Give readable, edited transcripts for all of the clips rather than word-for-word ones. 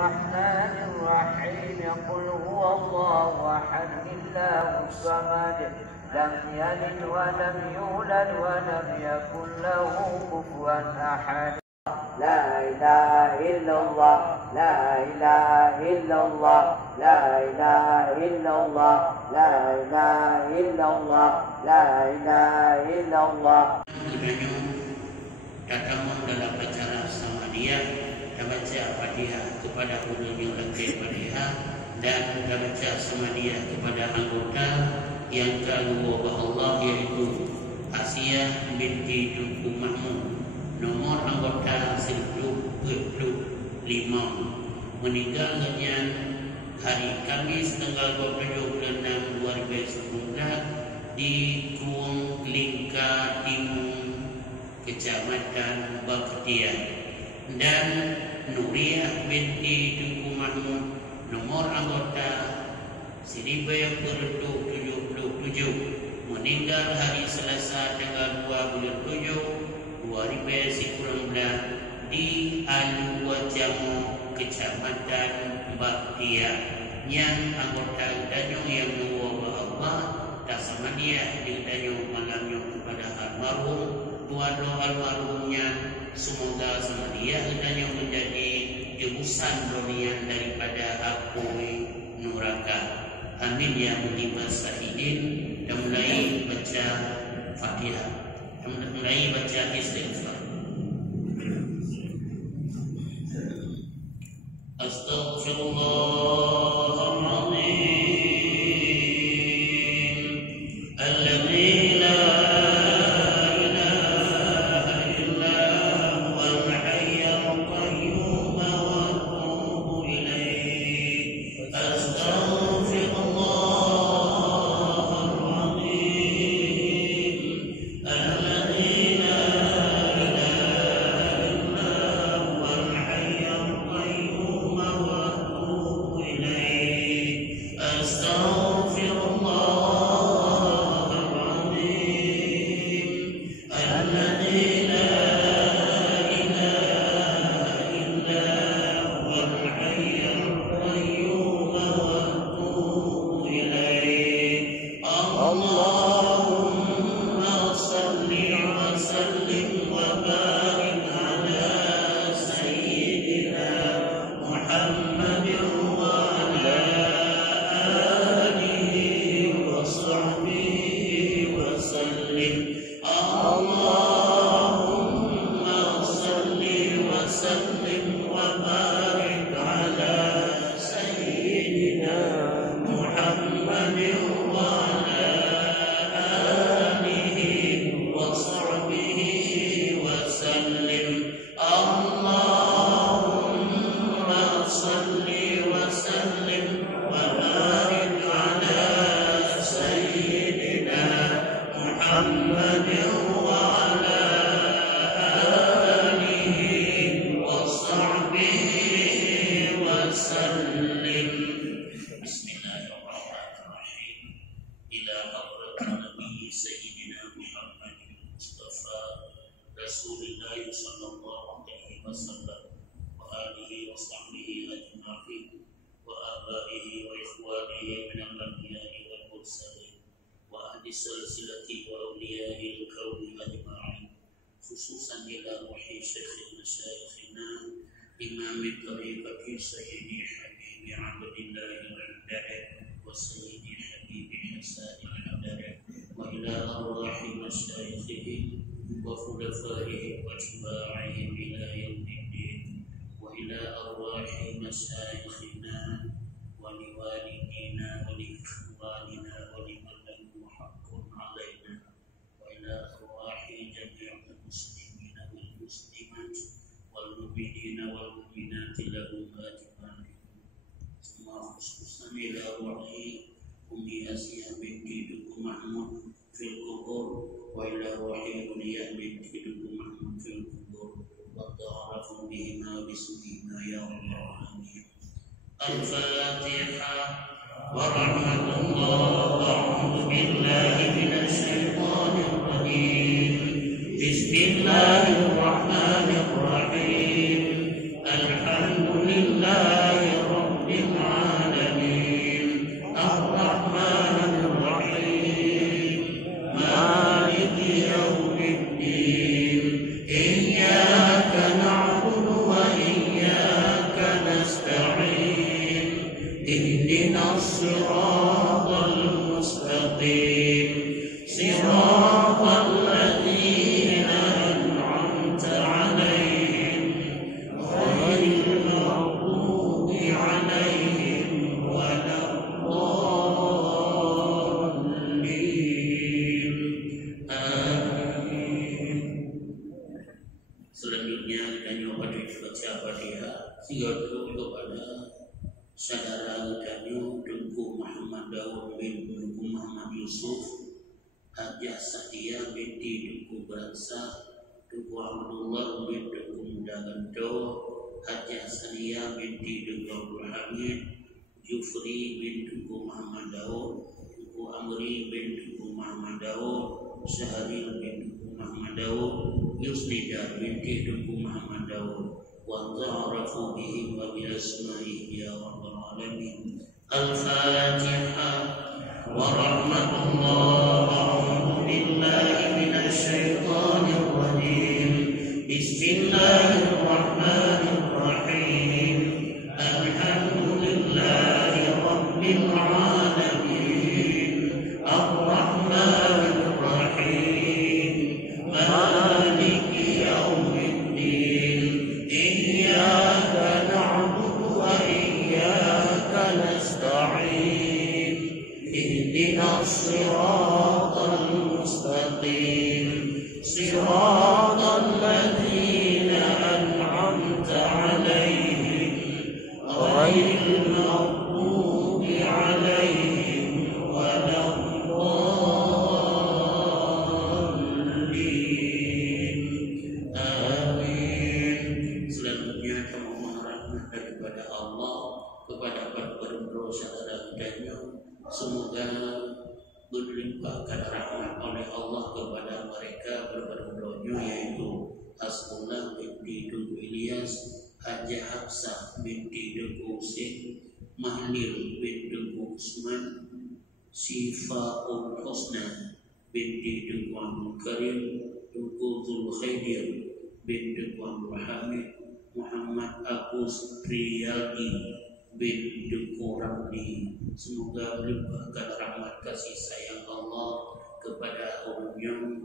الرحمن الرحيم قل هو الله أحد الله الصمد لم يلد ولم يولد ولم يكن له كفوا أحد لا إله إلا الله لا إله إلا الله لا إله إلا الله لا إله إلا الله لا إله إلا الله. Datang dalam acara Samadiyah dan baca Fatihah kepada ulama lekir Fatihah dan baca Samadiyah kepada anggota yang kedua Allah yaitu Asia binti Tunku Mahmud, nomor anggota 125, meninggalnya hari Kamis tanggal 27 bulan 6 2019 di Kuang Lingka Timur, Kecamatan Baktian, dan Nuriyah binti Tunku Mahmud, nomor anggota 1077, meninggal hari Selasa tanggal 2 bulan 7 2019 di Aluwajamu, Kecamatan Baktian, yang anggota danyo yang dua Allah tak Samadiyah di danyo malamnya kepada almarhum doa almarhumnya, semoga Samadiyah danyo menjadi jebusan donian daripada api neraka. Amin ya rabbal alamin. Dan mulai baca Fatihah, mulai baca istighfar. Astaghfirullahaladzim alladzi la khususan ila ruhi syekhina syekhina imam tariqati sayyidi habibi abdillahi al-Menjahit wa sayyidi habibi Hasan al-Menjahit wa ila arwahi masyayikhihi wa khulafaihi wa atba'ihim ila yaumiddin wa ila arwahi masyayikhina wa liwalidina wa liikhwanina wa liman lahu haqqun alaina wa ila arwahi jami'il muslimin wal muslimat wal mu'minina wal mu'minati lahum ajma'in. Semua khususan ila arwahi Ummi Asia binti Tunku Mahmud fil kubur wa ila arwahi Raya binti Tunku Mahmud fil kubur wa ta'arafu bihima bismihima ya rabbal alamin. Al-Fatihah wa rahmatullah. A'udzu billahi minasy syaithanir rajim. Bismillahirrahmanirrahim. Alhamdulillah berdoa kepada saudara kami Dengku Muhammad Daud bin Dengku Muhammad Yusuf, Hajah Setiap binti Dengku Berasa, Dengku Abdullah bin Dengku Mudaganto, Hajah Sania binti Dengku Abdul Hamid, Jufri bin Dengku Muhammad Daud, Dengku Amri bin Dengku Muhammad Daud, Syahril bin Dengku Muhammad Daud, Yusnida binti Dengku Muhammad Daud, wa ta'arafu bihim wa bi asma'ihi ya rabbal alamin. Al-Fatiha. Wa rahmatullah. A'udzu billahi minasy syaithanir rajim. Bismillahirrahmanirrahim. Alhamdulillahi rabbil alamin. Ar-Rahmanir Rahim. Maliki yaumiddin. Iyyaka na'budu wa iyyaka nasta'in. Ihdinas siratal mustaqim. Siratal ladzina an'amta 'alaihim ghairil maghdubi 'alaihim waladdallin. Amin. Selanjutnya kami mohon rahmat daripada Allah kepada para saudara kita. Semoga berlimpahkan rahmat oleh Allah kepada mereka berdoa, yaitu Hasbullah binti Dengku Ilyas, Hajah Hafsah binti Dengku Husin, Mahlil bin Dengku Usman, Sifaul Husna binti Dengku Abdul Karim, Dengku Zulkhaidir bin Dengku Abdul Hamid, Muhammad Agus Priyaldi bin Dengku Ramli. Semoga berlimpahkan rahmat kasih sayang Allah kepada umumnya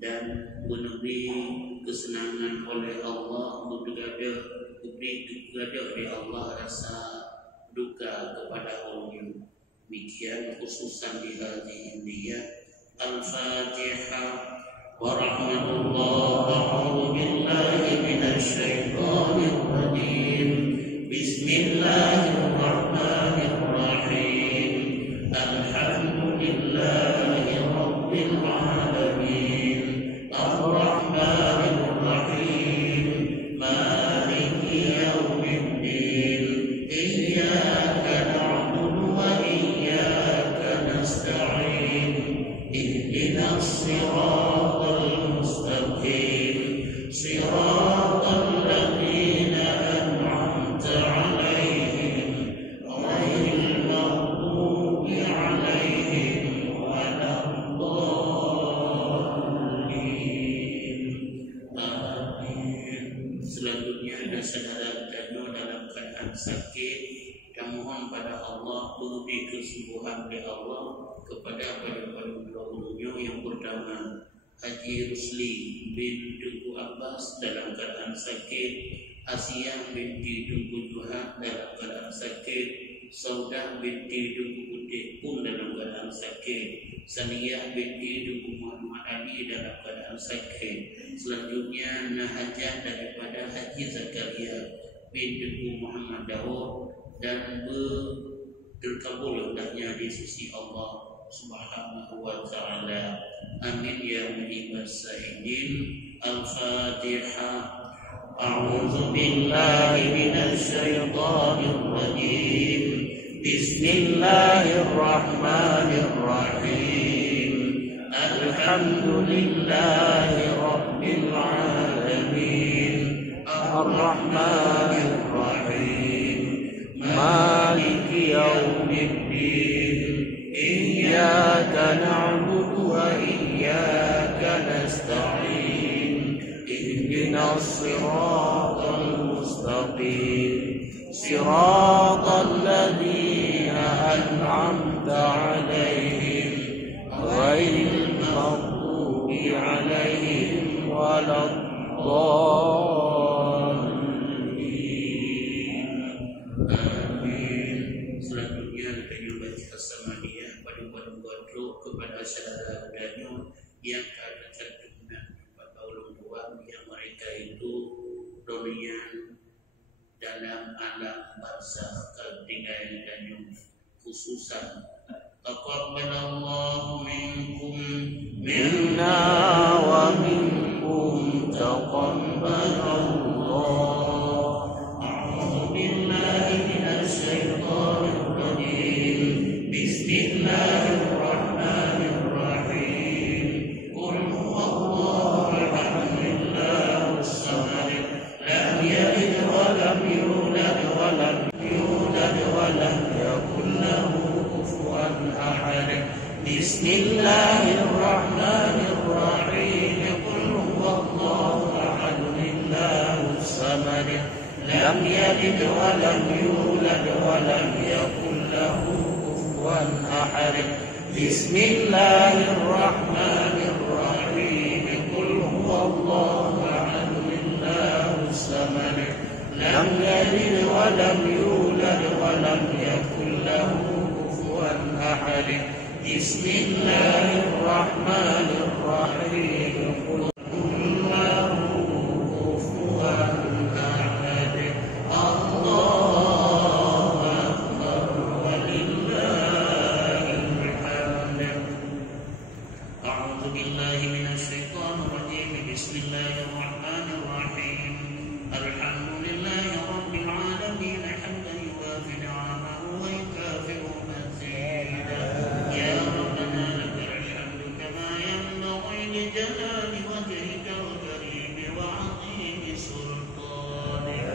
dan menebih kesenangan oleh Allah, diberi oleh Allah rasa duka kepada umumnya. Demikian khususan di hari ini. Al-Fatihah. Wa rahmatullah. A'udzu billahi minasy syaithanir rajim. Bismillahirrahmanirrahim. Alhamdulillahi rabbil alamin. Ar-Rahmanir Rahim. Maliki yaumiddin. Iyyaka na'budu wa iyyaka nasta'in. Ihdinas siratal mustaqim. Siratal ladzina an'amta 'alaihim ghairil maghdubi 'alaihim waladdallin. Amin. Selanjutnya ada saudara kita dalam keadaan sakit, yang mohon pada Allah beri kesembuhan dari Allah kepada pendahulunya. Yang pertama, Haji Rusli bin Dengku Abbas dalam keadaan sakit, Asia binti Dengku Juhat dalam keadaan sakit, Saudah binti Dengku Putih pun dalam keadaan sakit, Saniyah binti Dengku Muhammad Ali dalam keadaan sakit. Selanjutnya Nahajah daripada Haji Zakaria bin Dengku Muhammad Daud dan terkabul hendaknya di sisi Allah Subhanahu wa ta'ala. Amin ya muhibas sa'idin. Al-Fatihah. A'udzu billahi minasy syaithanir rajim. Bismillahirrahmanirrahim. Alhamdulillahi rabbil alamin. Ar-Rahmanir Rahim. Maliki yaumiddin. Iyyaka na'budu wa iyyaka nasta'in. Ihdinas siratal mustaqim. Siratal ladzina an'amta 'alaihim ghairil maghdubi 'alaihim waladdallin. Amin. Selanjutnya kita baca Samadiyah pada doa kepada saudara dan yang ada terkena tempat ulung dua yang mereka itu donian dalam alam barzakh ketinggalan dan yang khususan. Taqabbalallahu minkum minna wa minkum taqabbalallah. A'udzu billahi minasy syaithanir rajim. Bismillahirrahmanirrahim. Qul huwallahu ahad, Allahus samad, lam yalid wa lam yulad wa lam yulad wa lam yakul lahu kufuwan ahad. Bismillahirrahmanirrahim. Qul huwallahu ahad, Allahus samad, lam yalid wa lam yulad wa lam yakul lahu kufuwan ahad. Bismillahirrahmanirrahim. Qul huwallahu ahad, Allahus samad, lam yalid wa lam yulad wa lam yakul lahu kufuwan ahad. Bismillahirrahmanirrahim. Qul huwallahu kufuwan ahad. Allahu akbar walillahil hamd. A'udzu billahi minasy syaithanir rajim. Bismillahirrahmanirrahim. Alhamdulillahi rabbil alamin, hamdan yuwafi ni'amahu wa yukafi'u mazidah. Ya rabbana lakal hamdu kama yanbaghi li jalali wajhikal karim wa 'azimi sultanik.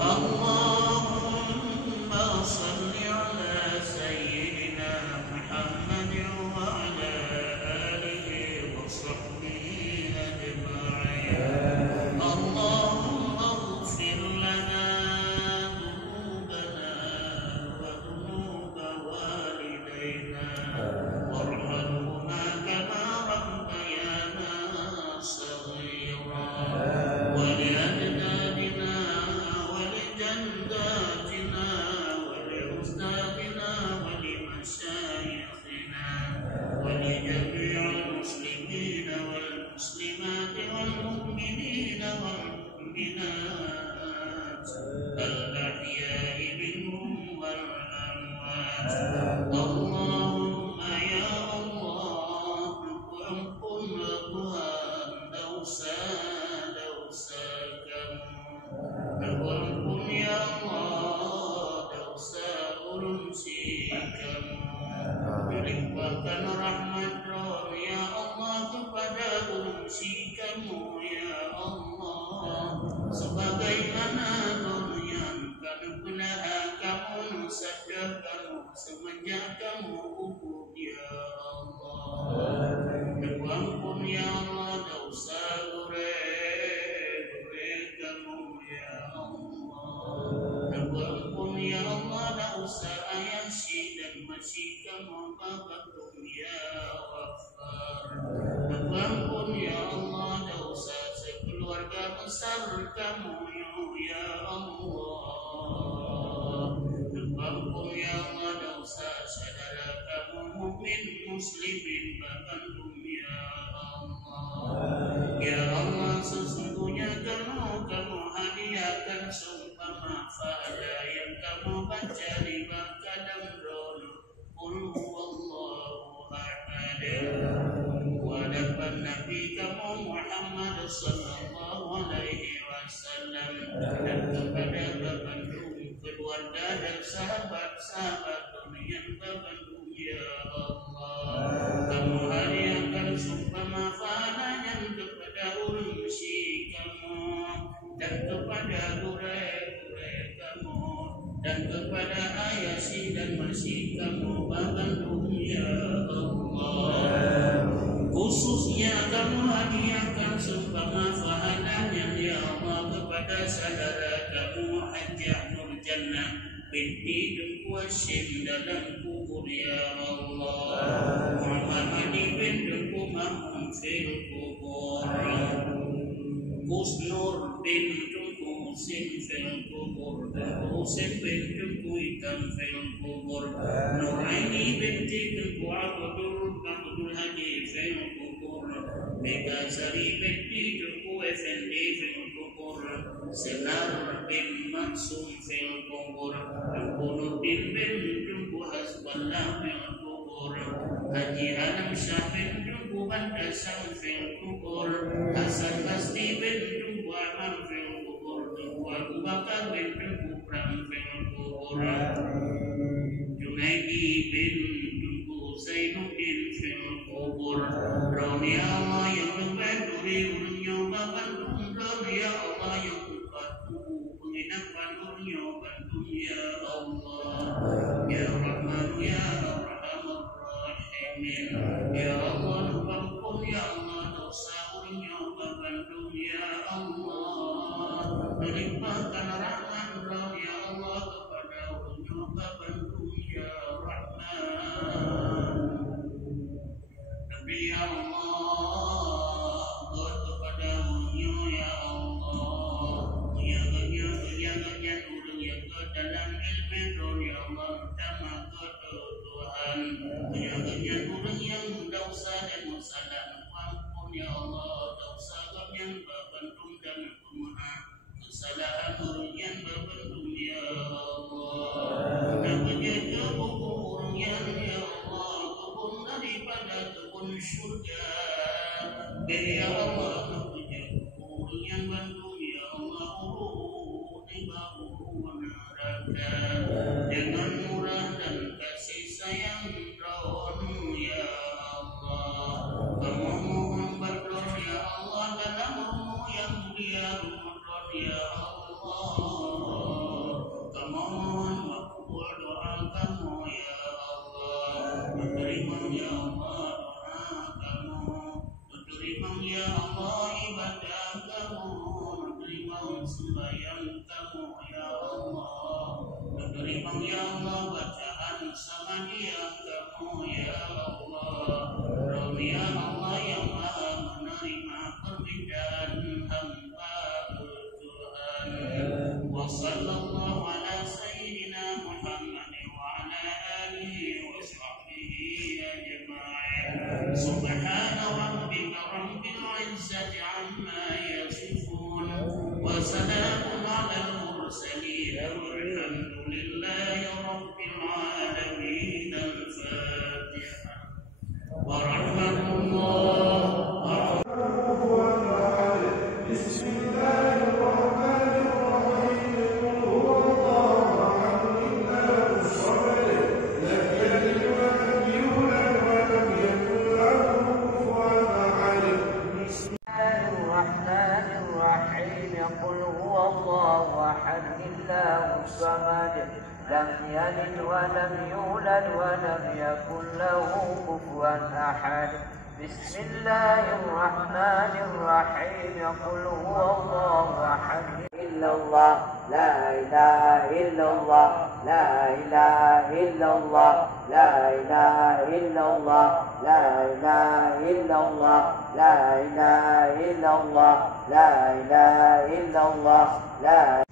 Allahumma salli ala sayyidina Muhammadin wa ala alihi wa sahbihi ajma'in. Allahumma ighfir lana dhunubana wa dhunuba walidayna warhamhuma kama rabbayana saghira. Wa li ajdadina wa li jaddatina wa li ustadina wa li masyayikhina wa li jami'il muslimina wal muslimat wal mu'minina wal mu'minat al ahya'i minhum wal amwat. Allahumma ya Allah, ampunlah Tuhan dosa-dosa kami. Ampun ya Allah dosa korupsi kami. Limpahkan rahmat ya Allah kepada korupsi kamu ya Allah. Sebagaimana yang pernah kamu sadar kamu semenjak kamu wujud ya Allah. Ampun ya Allah dosa gore-gore kamu ya Allah. Ampun ya Allah dosa ayasi dan masih kamu babakum ya Ghaffar. Ampun ya Allah dosa sekeluarga besar kamu ya Allah. Ampun ya Allah dosa saudara kamu mukmin muslimin babakum ya Allah. Ya Allah, sesungguhnya kamu hadiahkan seumpama fahala yang kamu baca di kadang roh. Qul huwallahu ahad. Wadapan Nabi kamu Muhammad sallallahu alaihi wasallam dan kepada babandung keluarga dan sahabat-sahabat yang babandung ya Allah. Kamu hadiahkan seumpama fahala yang kepada ursi kamu dan kepada gure-gure kamu dan kepada ayasi dan masih kamu babandung ya Allah. Khususnya kamu hadiahkan seumpama fahalanya ya Allah kepada saudara kamu Hajjah Nur Jannah binti Dengku Hashim dalam kubur ya Allah. Muhammad Hadi bin Dengku Mahmum fil kubur. Kusnur bin Dengku Husin fil kubur. Husin bin Dengku Hitam fil kubur. Nuraini binti Dengku Abdul Hadi fil kubur. Megasari binti Dengku Effendi fil kubur, Senar bin Mansum fil kubur, Kunuddin bin Jumbu Hasballah fil kubur, Haji Adam Syah bin Jumbu Bandasam fil kubur, Hasan Basri bin Jumbu Aman fil kubur, Abu Bakar bin Jumbu Pram fil kubur, Junaidi bin Jumbu Zainuddin fil kubur. Rauni Allah yang memberi urungnya Bandung, Rauni Allah yang membantu penginapan urungnya Bandung, ya Allah, ya Rahman, ya Arhamar Rahimin, ya Allah numpangkun, ya Allah dosa urungnya Bandung, ya Allah, melimpahkan rahmat Rauni Allah kepada urungnya Bandung, ya Rahman. Nabi ya Allah, kepada Mu ya Allah, menjaga urang yang ke dalam ilmu ya Allah, utama ke Tuhan, menjaga urang yang dosa dan masalah ampun ya Allah, dosa yang berbentuk dan kumaha, kesalahan urang yang berbentuk ya Allah, menjaga buku urang yang ya Allah, kebun daripada surga, beri Allah menjaga urang yang Bandung ya Allah, neraka dengan murah dan kasih sayang Raun ya Allah, kamu mohon berdon ya Allah dalam rumah yang mulia Ramadan ya Allah, kamu mohon makbul doa kamu ya Allah, menerima ya Allah ya Allah ibadah kamu, menerima sembahyang kamu ya Allah, menerima ya Allah bacaan Samadiyah kamu ya Allah, ya Allah yang maha menerima permintaan hamba Tuhan. Wa sallallahu ala sayyidina Muhammad wa ala alihi wa sahbihi ajma'in. Subhana rabbika rabbil izzati amma yasifun wa salamun ala al-mursalin walhamdulillahi rabbil alamin. Al-Fatihah. Wa rahmatullah. لم يلد ولم يولد ولم يكن له كفوا أحد. بسم الله الرحمن الرحيم. قل هو الله أحد. إلا الله لا إله إلا الله لا إله إلا الله لا إله إلا الله لا إله إلا الله لا إله إلا الله لا إله إلا الله لا